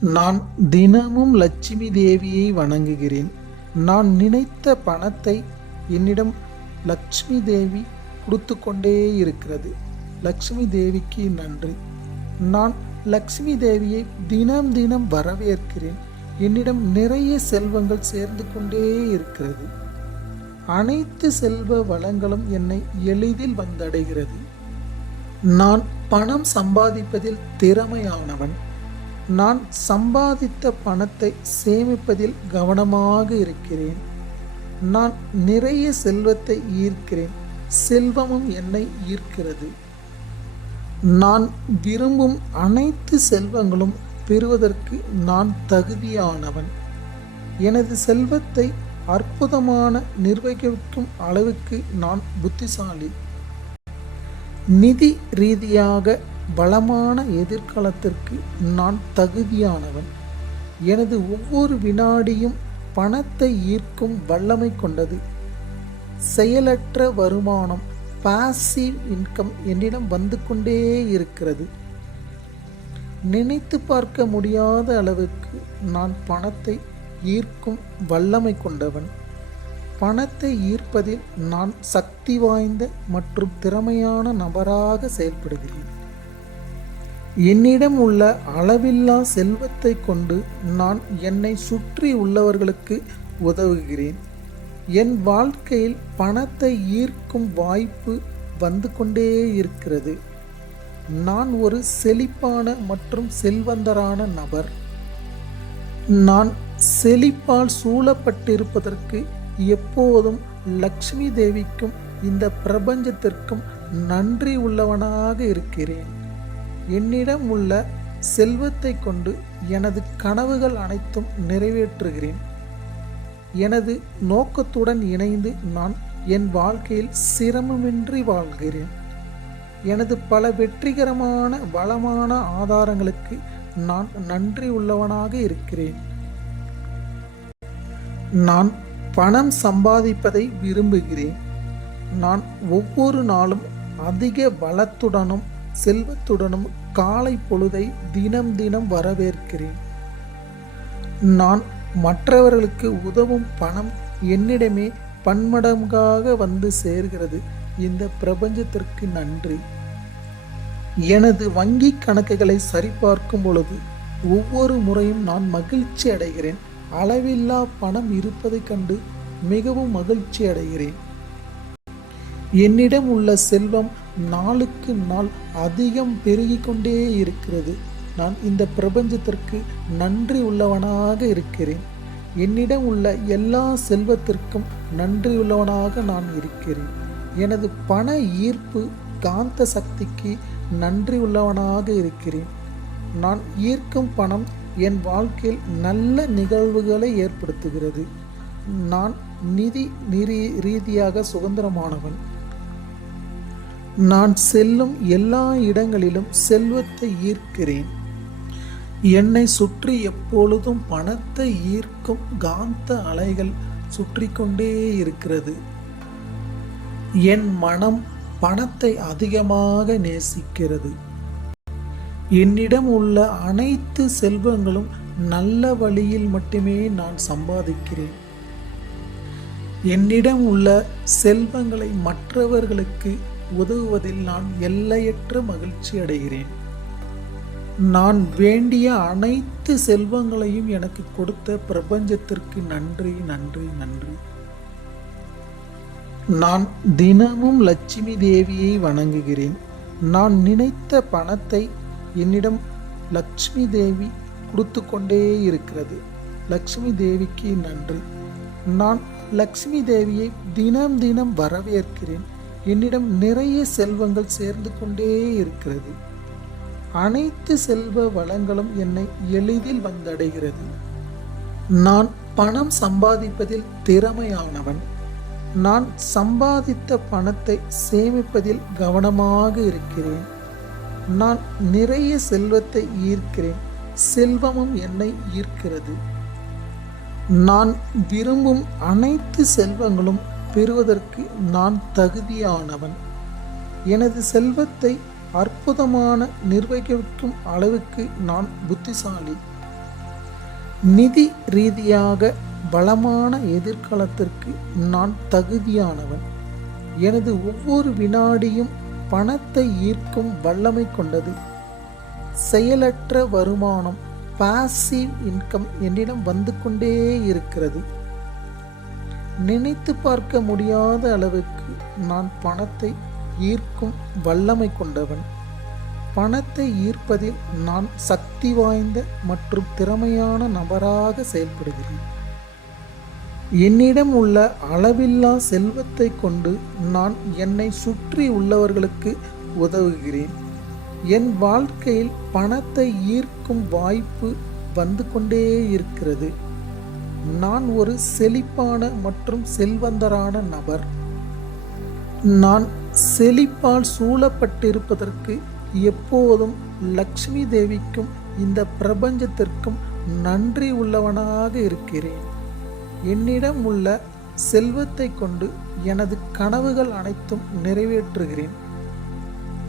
நான் தினமும் லட்சுமி தேவியை வணங்குகிறேன். நான் நினைத்த பணத்தை என்னிடம் லட்சுமி தேவி கொடுத்து கொண்டே இருக்கிறது. லட்சுமி தேவிக்கு நன்றி. நான் லட்சுமி தேவியை தினம் தினம் வரவேற்கிறேன். என்னிடம் நிறைய செல்வங்கள் சேர்ந்து கொண்டே இருக்கிறது. அனைத்து செல்வ வளங்களும் என்னை எளிதில் வந்தடைகிறது. நான் பணம் சம்பாதிப்பதில் திறமையானவன். நான் சம்பாதித்த பணத்தை சேமிப்பதில் கவனமாக இருக்கிறேன். நான் நிறைய செல்வத்தை ஈர்க்கிறேன். செல்வமும் என்னை ஈர்க்கிறது. நான் விரும்பும் அனைத்து செல்வங்களும் பெறுவதற்கு நான் தகுதியானவன். எனது செல்வத்தை அற்புதமான நிர்வகிக்கும் அளவுக்கு நான் புத்திசாலி. நிதி ரீதியாக வளமான எதிர்காலத்திற்கு நான் தகுதியானவன். எனது ஒவ்வொரு வினாடியும் பணத்தை ஈர்க்கும் வல்லமை கொண்டது. செயலற்ற வருமானம் பாசிவ் இன்கம் என்னிடம் வந்து கொண்டே இருக்கிறது. நினைத்து பார்க்க முடியாத அளவுக்கு நான் பணத்தை ஈர்க்கும் வல்லமை கொண்டவன். பணத்தை ஈர்ப்பதில் நான் சக்தி வாய்ந்த மற்றும் திறமையான நபராக செயல்படுகிறேன். என்னிடம் உள்ள அளவில்லா செல்வத்தை கொண்டு நான் என்னை சுற்றி உள்ளவர்களுக்கு உதவுகிறேன். என் வாழ்க்கையில் பணத்தை ஈர்க்கும் வாய்ப்பு வந்து கொண்டே இருக்கிறது. நான் ஒரு செழிப்பான மற்றும் செல்வந்தரான நபர். நான் செழிப்பால் சூழப்பட்டிருப்பதற்கு எப்போதும் லக்ஷ்மி தேவிக்கும் இந்த பிரபஞ்சத்திற்கும் நன்றி உள்ளவனாக இருக்கிறேன். என்னிடம் உள்ள செல்வத்தை கொண்டு எனது கனவுகள் அனைத்தும் நிறைவேற்றுகிறேன். எனது நோக்கத்துடன் இணைந்து நான் என் வாழ்க்கையில் சிரமமின்றி வாழ்கிறேன். எனது பல வெற்றிகரமான வளமான ஆதாரங்களுக்கு நான் நன்றி உள்ளவனாக இருக்கிறேன். நான் பணம் சம்பாதிப்பதை விரும்புகிறேன். நான் ஒவ்வொரு நாளும் அதிக வளத்துடனும் செல்வத்துடனும் காலை பொழுதை தினம் தினம் வரவேற்கிறேன். நான் மற்றவர்களுக்கு உதவும் பணம் என்னிடமே பன்மடங்காக வந்து சேர்கிறது. இந்த பிரபஞ்சத்திற்கு நன்றி. எனது வங்கி கணக்குகளை சரிபார்க்கும் பொழுது ஒவ்வொரு முறையும் நான் மகிழ்ச்சி அடைகிறேன். அளவில்லா பணம் இருப்பதைக் கண்டு மிகவும் மகிழ்ச்சி அடைகிறேன். என்னிடம் உள்ள செல்வம் நாளுக்கு நாள் அதிகம் பெருகி கொண்டே இருக்கிறது. நான் இந்த பிரபஞ்சத்திற்கு நன்றி உள்ளவனாக இருக்கிறேன். என்னிடம் உள்ள எல்லா செல்வத்திற்கும் நன்றி உள்ளவனாக நான் இருக்கிறேன். எனது பண ஈர்ப்பு காந்த சக்திக்கு நன்றி உள்ளவனாக இருக்கிறேன். நான் ஈர்க்கும் பணம் என் வாழ்க்கையில் நல்ல நிகழ்வுகளை ஏற்படுத்துகிறது. நான் நிதி நிதி ரீதியாக சுதந்திரமானவன். நான் செல்லும் எல்லா இடங்களிலும் செல்வத்தை ஈர்க்கிறேன். என்னை சுற்றி எப்பொழுதும் பணத்தை ஈர்க்கும் காந்த அலைகள் சுற்றி கொண்டே இருக்கிறது. என் மனம் பணத்தை அதிகமாக நேசிக்கிறது. என்னிடம் உள்ள அனைத்து செல்வங்களும் நல்ல வழியில் மட்டுமே நான் சம்பாதிக்கிறேன். என்னிடம் உள்ள செல்வங்களை மற்றவர்களுக்கு உதவுவதில் நான் எல்லையற்ற மகிழ்ச்சி அடைகிறேன். நான் வேண்டிய அனைத்து செல்வங்களையும் எனக்கு கொடுத்த பிரபஞ்சத்திற்கு நன்றி நன்றி நன்றி. நான் தினமும் லட்சுமி தேவியை வணங்குகிறேன். நான் நினைத்த பணத்தை என்னிடம் லக்ஷ்மி தேவி கொடுத்து கொண்டே இருக்கிறது. லக்ஷ்மி தேவிக்கு நன்றி. நான் லக்ஷ்மி தேவியை தினம் தினம் வரவேற்கிறேன். என்னிடம் நிறைய செல்வங்கள் சேர்ந்து கொண்டே இருக்கிறது. அனைத்து செல்வ வளங்களும் என்னை எளிதில் வந்தடைகிறது. நான் பணம் சம்பாதிப்பதில் திறமையானவன். நான் சம்பாதித்த பணத்தை சேமிப்பதில் கவனமாக இருக்கிறேன். நான் நிறைய செல்வத்தை ஈர்க்கிறேன். செல்வமும் என்னை ஈர்க்கிறது. நான் விரும்பும் அனைத்து செல்வங்களும் பெறுவதற்கு நான் தகுதியானவன். எனது செல்வத்தை அற்புதமான நிர்வகிக்கும் அளவுக்கு நான் புத்திசாலி. நிதி ரீதியாக பலமான எதிர்காலத்திற்கு நான் தகுதியானவன். எனது ஒவ்வொரு வினாடியும் பணத்தை ஈர்க்கும் வல்லமை கொண்டது. செயலற்ற வருமானம் பாசிவ் இன்கம் என்னிடம் வந்து கொண்டே இருக்கிறது. நினைத்து பார்க்க முடியாத அளவுக்கு நான் பணத்தை ஈர்க்கும் வல்லமை கொண்டவன். பணத்தை ஈர்ப்பதில் நான் சக்தி வாய்ந்த மற்றும் திறமையான நபராக செயல்படுகிறேன். என்னிடம் உள்ள அளவில்லா செல்வத்தை கொண்டு நான் என்னை சுற்றி உள்ளவர்களுக்கு உதவுகிறேன். என் வாழ்க்கையில் பணத்தை ஈர்க்கும் வாய்ப்பு வந்து கொண்டே இருக்கிறது. நான் ஒரு செழிப்பான மற்றும் செல்வந்தரான நபர். நான் செழிப்பால் சூழப்பட்டிருப்பதற்கு எப்போதும் லக்ஷ்மி தேவிக்கும் இந்த பிரபஞ்சத்திற்கும் நன்றி உள்ளவனாக இருக்கிறேன். என்னிடம் உள்ள செல்வத்தை கொண்டு எனது கனவுகள் அனைத்தும் நிறைவேற்றுகிறேன்.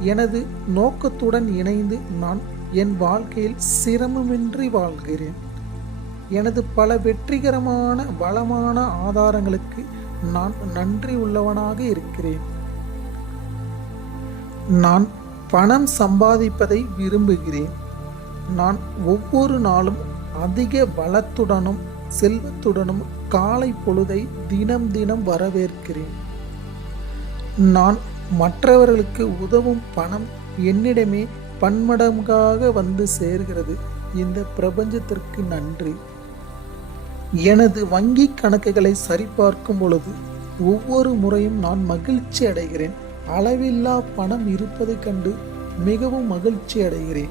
எனது நோக்கத்துடன் இணைந்து நான் என் வாழ்க்கையில் சிரமமின்றி வாழ்கிறேன். எனது பல வெற்றிகரமான வளமான ஆதாரங்களுக்கு நான் நன்றி உள்ளவனாக இருக்கிறேன். நான் பணம் சம்பாதிப்பதை விரும்புகிறேன். நான் ஒவ்வொரு நாளும் அதிக பலத்துடனும் செல்வத்துடனும் காலை பொழுதை தினம் தினம் வரவேற்கிறேன். நான் மற்றவர்களுக்கு உதவும் பணம் என்னிடமே பன்மடங்காக வந்து சேர்கிறது. இந்த பிரபஞ்சத்திற்கு நன்றி. எனது வங்கி கணக்குகளை சரிபார்க்கும் பொழுது ஒவ்வொரு முறையும் நான் மகிழ்ச்சி அடைகிறேன். அளவில்லா பணம் இருப்பதைக் கண்டு மிகவும் மகிழ்ச்சி அடைகிறேன்.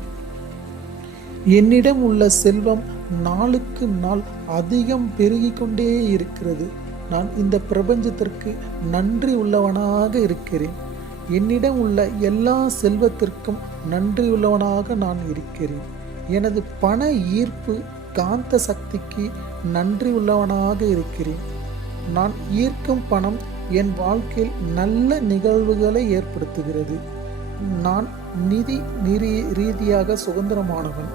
என்னிடம் உள்ள செல்வம் நாளுக்கு நாள் அதிகம் பெருகி கொண்டே இருக்கிறது. நான் இந்த பிரபஞ்சத்திற்கு நன்றி உள்ளவனாக இருக்கிறேன். என்னிடம் உள்ள எல்லா செல்வத்திற்கும் நன்றி உள்ளவனாக நான் இருக்கிறேன். எனது பண ஈர்ப்பு காந்த சக்திக்கு நன்றி உள்ளவனாக இருக்கிறேன். நான் ஈர்க்கும் பணம் என் வாழ்க்கையில் நல்ல நிகழ்வுகளை ஏற்படுத்துகிறது. நான் நிதி நிதி ரீதியாக சுதந்திரமானவன்.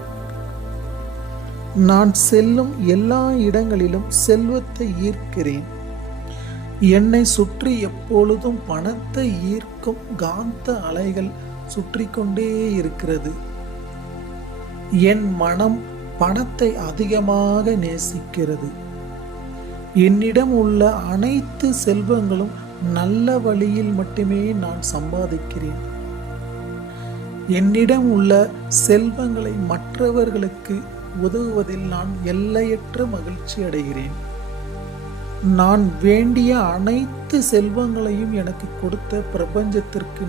நான் செல்லும் எல்லா இடங்களிலும் செல்வத்தை ஈர்க்கிறேன். என்னை சுற்றி எப்பொழுதும் பணத்தை ஈர்க்கும் காந்த அலைகள் சுற்றி கொண்டே இருக்கிறது. என் மனம் பணத்தை அதிகமாக நேசிக்கிறது. என்னிடம் உள்ள அனைத்து செல்வங்களும் நல்ல வழியில் மட்டுமே நான் சம்பாதிக்கிறேன். என்னிடம் உள்ள செல்வங்களை மற்றவர்களுக்கு உதவுவதில் நான் எல்லையற்ற மகிழ்ச்சி அடைகிறேன். நான் வேண்டிய அனைத்து செல்வங்களையும் எனக்கு கொடுத்த பிரபஞ்சத்திற்கு